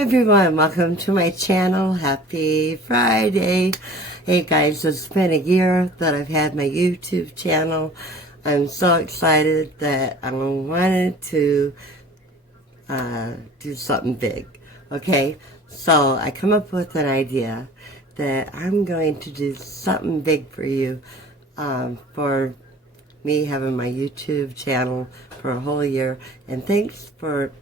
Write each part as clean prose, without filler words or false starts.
everyone, welcome to my channel. Happy Friday. Hey guys, it's been a year that I've had my YouTube channel. I'm so excited that I wanted to do something big. Okay, so I come up with an idea that I'm going to do something big for you, for me having my YouTube channel for a whole year. And thanks for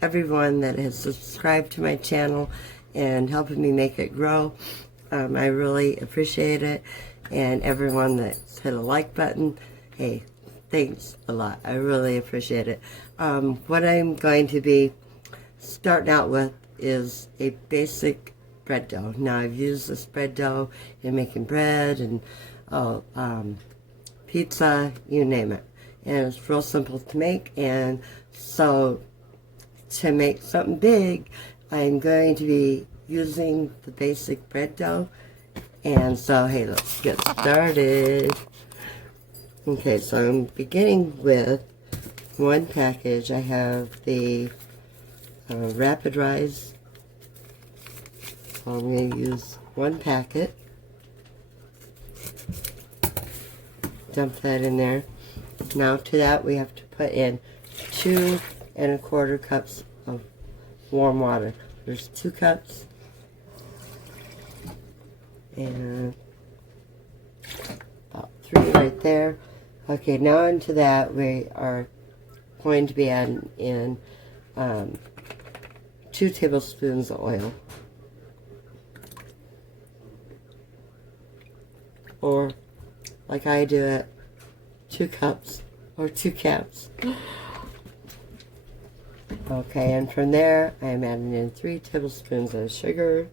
everyone that has subscribed to my channel and helping me make it grow. I really appreciate it. And everyone that's hit a like button, hey, thanks a lot. I really appreciate it. What I'm going to be starting out with is a basic bread dough. Now, I've used this bread dough in making bread and pizza, you name it. And it's real simple to make. And so to make something big, I'm going to be using the basic bread dough. And so, hey, let's get started. Okay, so I'm beginning with one package. I have the Rapid Rise. So I'm going to use one packet. Dump that in there. Now to that we have to put in 2 1/4 cups of warm water. There's 2 cups. And about 3 right there. Okay, now into that we are going to be adding in 2 tablespoons of oil. Or, like I do it, 2 cups or 2 caps. Okay, and from there I'm adding in 3 tablespoons of sugar.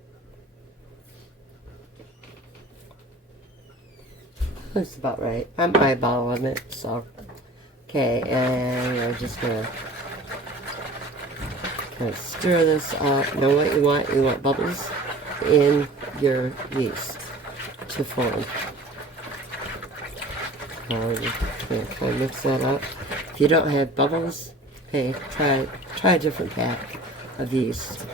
That's about right. I'm eyeballing it, so. Okay, and I'm just gonna kind of stir this up. Now what you want bubbles in your yeast to form. I'm gonna kind of mix that up. If you don't have bubbles, hey, try a different pack of yeast.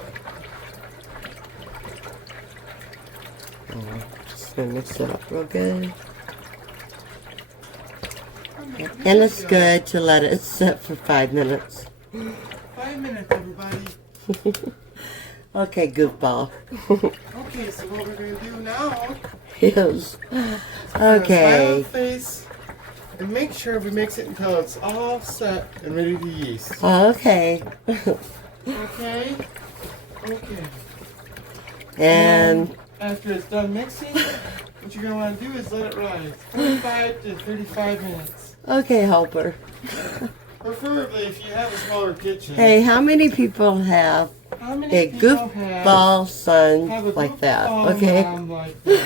Just gonna mix it up real good. And it's good to let it sit for 5 minutes. 5 minutes, everybody. Okay, goofball. Okay, so what we're going to do now is, smile on the face and make sure we mix it until it's all set and ready to yeast. Okay. Okay? Okay. And after it's done mixing, what you're going to want to do is let it rise. 45 to 35 minutes. okay, helper. Preferably if you have a smaller kitchen. Hey, how many people have a goofball son like that? Okay. Like that?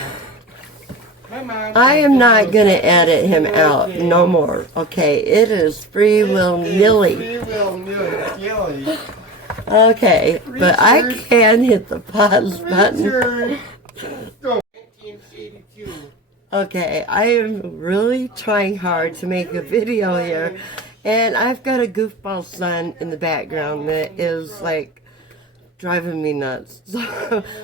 My mom I am not going to edit him out no more. Okay, it is Free Will Nilly. Free Will Nilly. Okay, but I can hit the pause button. Go. 1982. Okay, I am really trying hard to make a video here, and I've got a goofball son in the background that is like driving me nuts.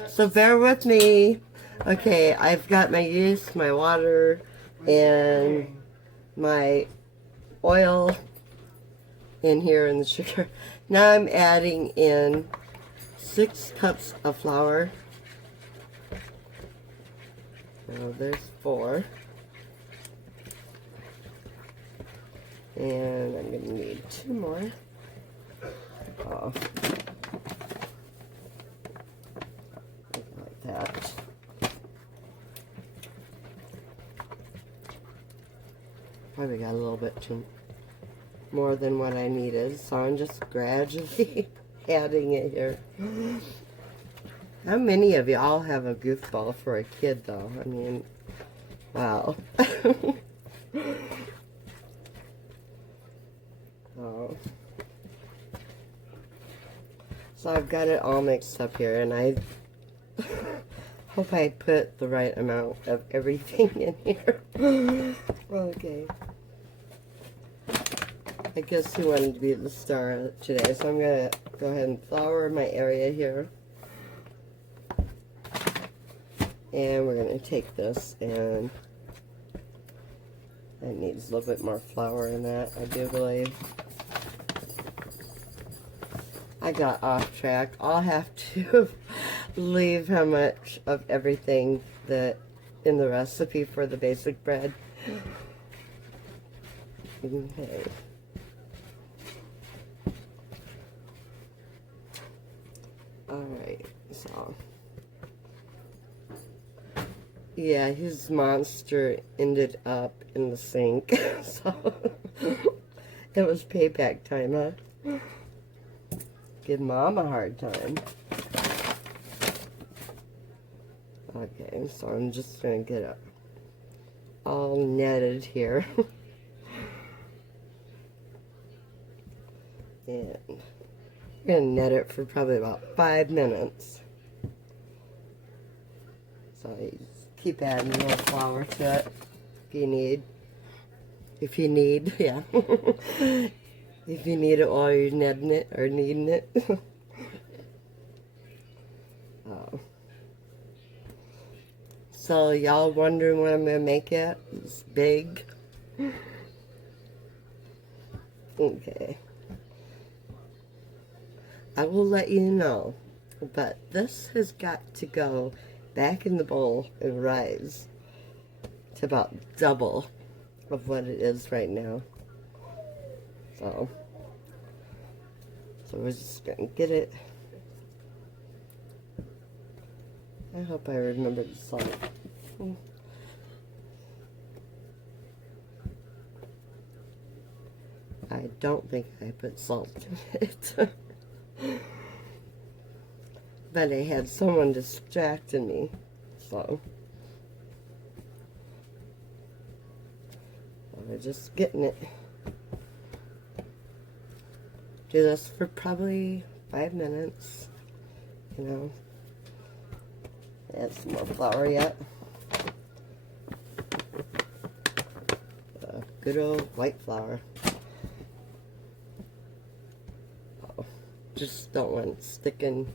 So bear with me. Okay, I've got my yeast, my water, and my oil in here and the sugar. Now I'm adding in 6 cups of flour. Now there's 4. And I'm going to need 2 more. Oh. Like that. Probably got a little bit too more than what I needed, so I'm just gradually adding it here. How many of y'all have a goofball for a kid, though? I mean, wow. Oh. So I've got it all mixed up here, and I hope I put the right amount of everything in here. Okay. I guess he wanted to be the star today, so I'm going to go ahead and flour my area here. And we're going to take this, and it needs a little bit more flour in that, I do believe. I got off track. I'll have to leave how much of everything that in the recipe for the basic bread. Okay. Alright, so yeah, his monster ended up in the sink, so it was payback time, huh? Give Mom a hard time. Okay, so I'm just gonna get it all netted here. And I'm gonna net it for probably about 5 minutes. So you just keep adding more flour to it if you need. If you need, yeah. If you need it while you're netting it or kneading it. Oh. So y'all wondering what I'm gonna make it? It's big. Okay. I will let you know. But this has got to go back in the bowl and rise to about double of what it is right now. So we're just gonna get it. I hope I remember the salt. I don't think I put salt in it. But I had someone distracting me, so we're just getting it. Do this for probably 5 minutes, you know. Add some more flour yet. Good old white flour. Oh, just don't want it sticking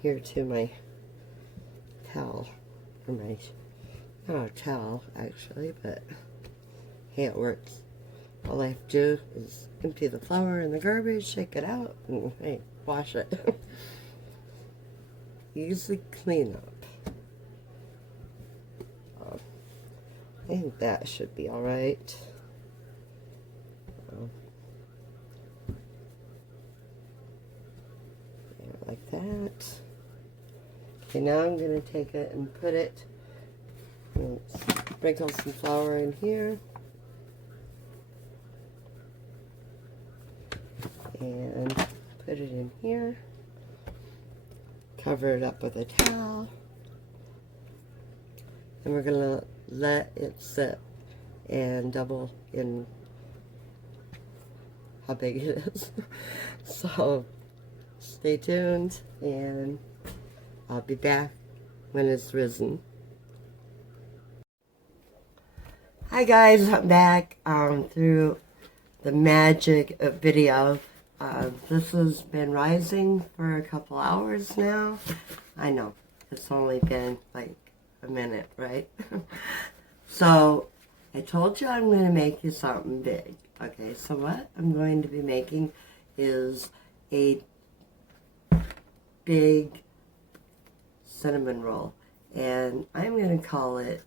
here to my towel, or my, not a towel actually, but hey, it works. All I have to do is empty the flour in the garbage, shake it out, and hey, wash it. Easy cleanup. I think that should be alright. Like that. Okay, now I'm going to take it and put it, and sprinkle some flour in here. And put it in here. Cover it up with a towel. And we're going to let it sit and double in how big it is. So stay tuned, and I'll be back when it's risen. Hi guys, I'm back through the magic of video. This has been rising for a couple hours now. I know, it's only been like a minute, right? So I told you I'm going to make you something big. Okay, so what I'm going to be making is a big cinnamon roll, and I'm going to call it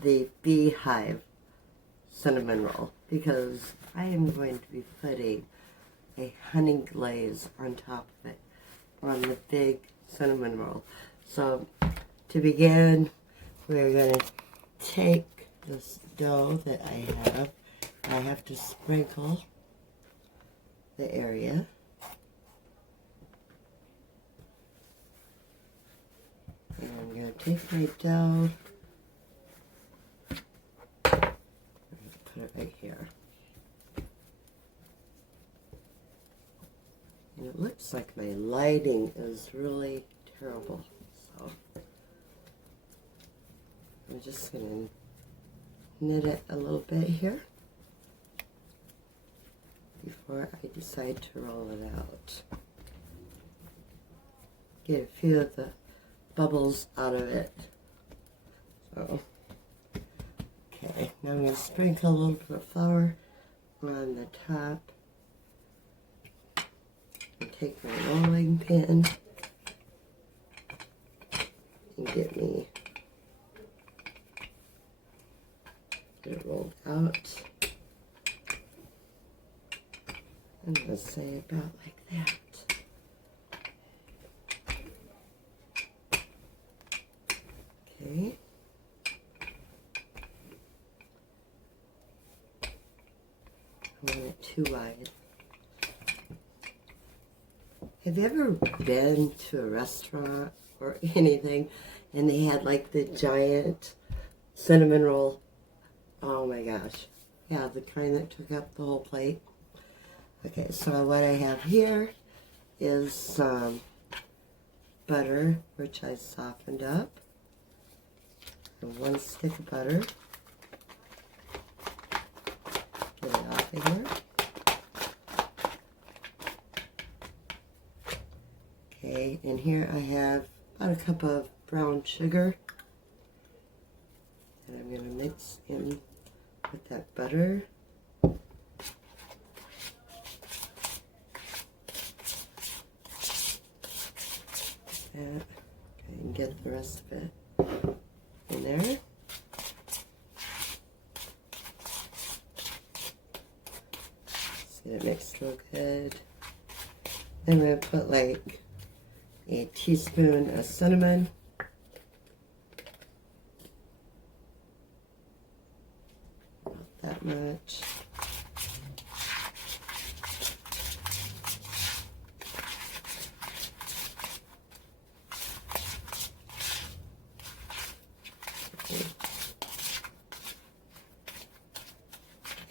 the Bee Hive cinnamon roll, because I am going to be putting a honey glaze on top of it on the big cinnamon roll. So to begin, we're going to take this dough that I have to sprinkle the area. And I'm going to take my dough, put it right here. And it looks like my lighting is really terrible, so I'm just going to knit it a little bit here before I decide to roll it out. Get a few of the bubbles out of it. So, okay, now I'm going to sprinkle a little bit of flour on the top. And take my rolling pin and get it rolled out. I'm going to say about like that. Okay. I want it too wide. Have you ever been to a restaurant or anything and they had like the giant cinnamon roll? Oh my gosh. Yeah, the kind that took up the whole plate. Okay, so what I have here is some butter, which I softened up. And 1 stick of butter. Get it off of here. Okay, and here I have about a cup of brown sugar. And I'm going to mix in with that butter. That. Okay, and get the rest of it in there. Just get it mixed real good. Then I'm going to put like a teaspoon of cinnamon. Not that much.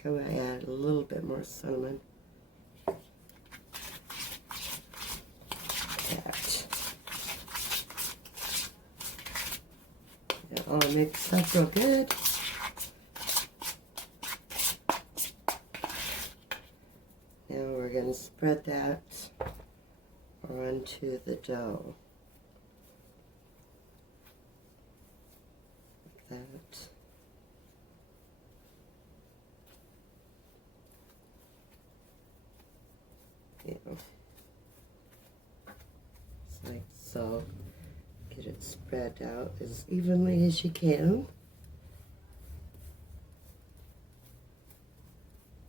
I'm going to add a little bit more cinnamon. That. It all mixed up real good. Now we're going to spread that onto the dough. Like that. Like so. Get it spread out as evenly as you can,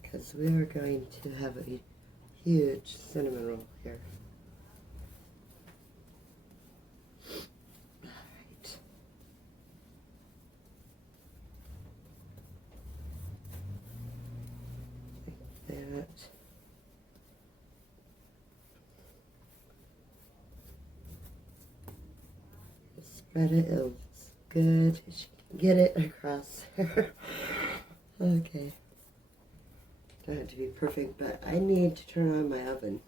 because we are going to have a huge cinnamon roll here. Alright. Like that. Spread it as good as you can get it across there. Okay. Don't have to be perfect, but I need to turn on my oven.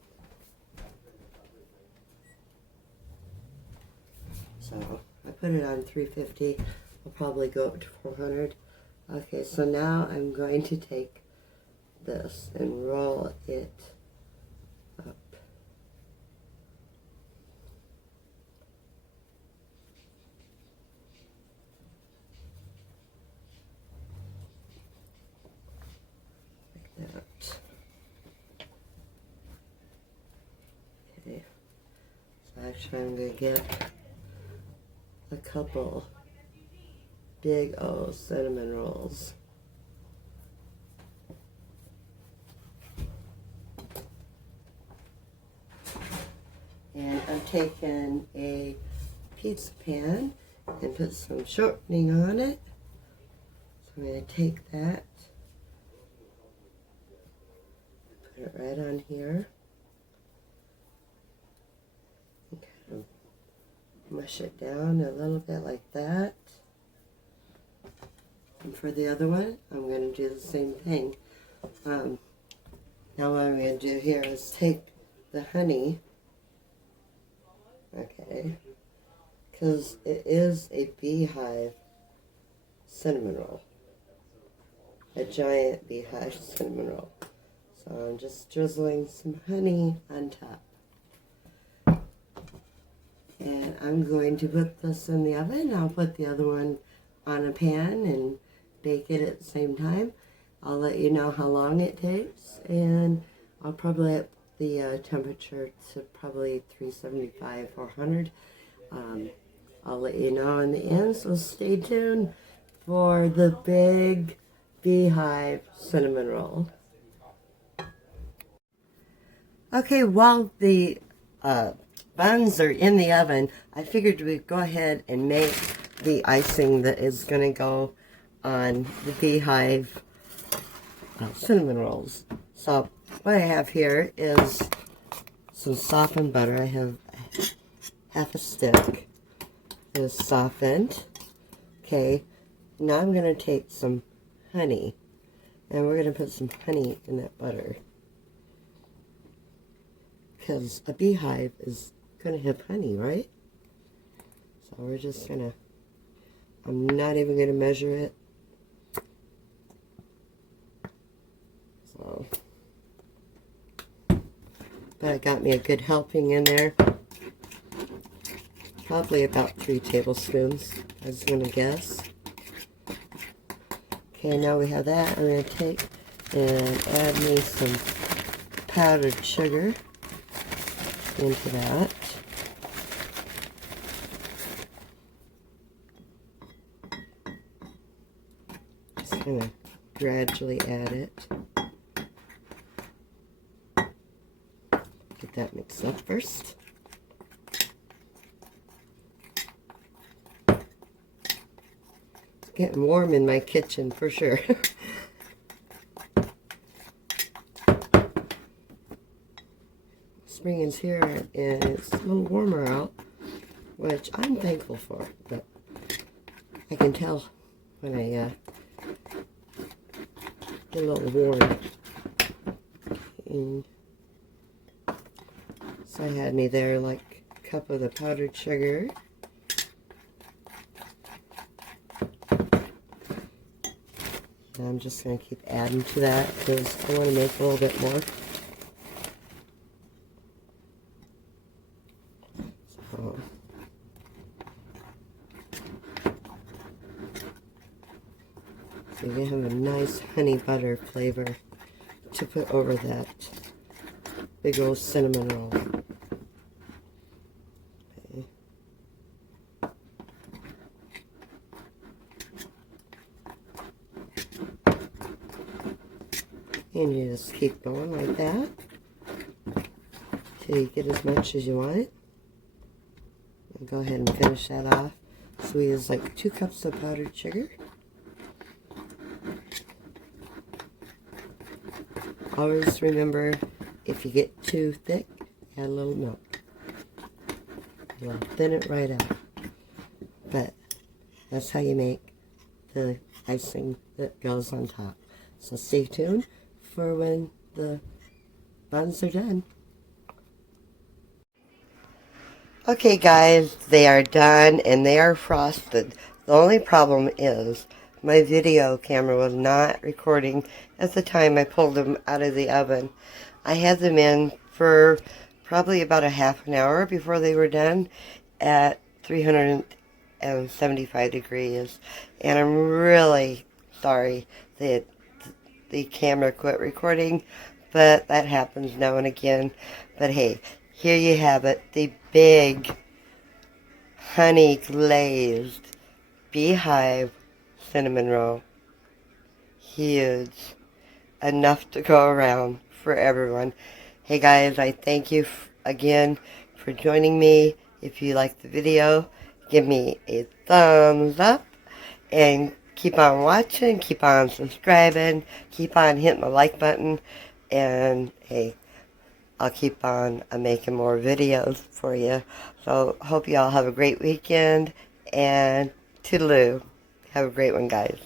So I put it on 350. I'll probably go up to 400. Okay, so now I'm going to take this and roll it up. That. Okay, so actually I'm going to get a couple big old cinnamon rolls. And I'm taking a pizza pan and put some shortening on it. So I'm going to take that. Put it right on here. And kind of mush it down a little bit like that. And for the other one, I'm going to do the same thing. Now what I'm going to do here is take the honey, okay, because it is a Bee Hive cinnamon roll, a giant Bee Hive cinnamon roll. So I'm just drizzling some honey on top. And I'm going to put this in the oven. I'll put the other one on a pan and bake it at the same time. I'll let you know how long it takes, and I'll probably up the temperature to probably 375, 400. I'll let you know in the end, so stay tuned for the big Bee Hive cinnamon roll. Okay, while the buns are in the oven, I figured we'd go ahead and make the icing that is going to go on the Bee Hive cinnamon rolls. So what I have here is some softened butter. I have half a stick. It is softened. Okay, now I'm going to take some honey, and we're going to put some honey in that butter, because a beehive is going to have honey, right? So we're just going to, I'm not even going to measure it. So, but I got me a good helping in there. Probably about 3 tablespoons, I was going to guess. Okay, now we have that. I'm going to take and add me some powdered sugar into that. Just going to gradually add it. Get that mixed up first. It's getting warm in my kitchen for sure. Spring is here and it's a little warmer out, which I'm thankful for, but I can tell when I get a little warm. And so I had me there like a cup of the powdered sugar. And I'm just going to keep adding to that because I want to make a little bit more. So you have a nice honey butter flavor to put over that big old cinnamon roll. Okay. And you just keep going like that till you get as much as you want. And go ahead and finish that off. So we use like 2 cups of powdered sugar. Always remember, if you get too thick, add a little milk. You'll thin it right out. But that's how you make the icing that goes on top. So stay tuned for when the buns are done. Okay guys, they are done and they are frosted. The only problem is my video camera was not recording at the time I pulled them out of the oven. I had them in for probably about a half an hour before they were done at 375 degrees. And I'm really sorry that the camera quit recording, but that happens now and again. But hey, here you have it, the big honey glazed Bee Hive cinnamon roll. Huge. Enough to go around for everyone. Hey guys, I thank you again for joining me. If you like the video, give me a thumbs up and keep on watching, keep on subscribing, keep on hitting the like button, and hey, I'll keep on making more videos for you. So hope you all have a great weekend, and toodaloo. Have a great one, guys.